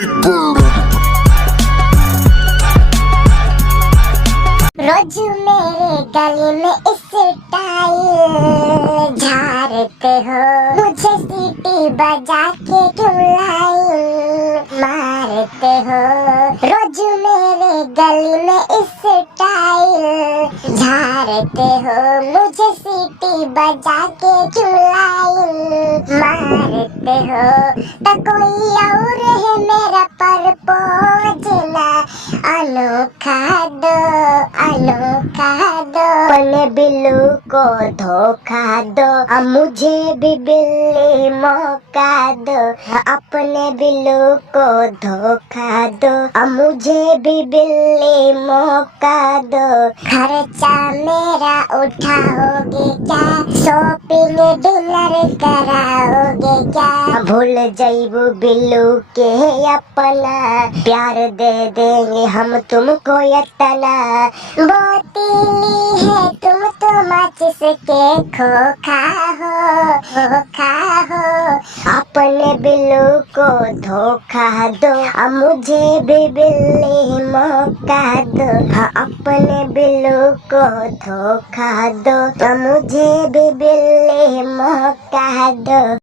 रोज मेरे गले में इस स्टाइल झाड़ते हो, मुझे सीटी बजा के क्यों लाइन मारते हो। रोज मेरे गले में इस स्टाइल झाड़ते हो, मुझे सीटी बजा के क्यों लाइन मारते हो। तो कोई और है मेरा परपोज ना अनोखा दो, अनोखा दो। अपने बिल्लू को धोखा दो, अब मुझे भी बिल्ली मौका दो। अपने बिल्लू को धोखा दो, अब मुझे भी बिल्ली मौका दो। खर्चा मेरा उठाओगे क्या, शॉपिंग डिनर कराओगे क्या। भूल जाइबू बिल्लू के अपना, प्यार दे देंगे हम तुमको इतना। बोतीली है तुम तो माचिस के खोखा हो, खोखा हो। अपने बिल्लू को धोखा दो, अब मुझे भी बिल्ली मौका दो। अपने बिल्लू को धोखा दो, अब मुझे भी बिल्ली मौका दो।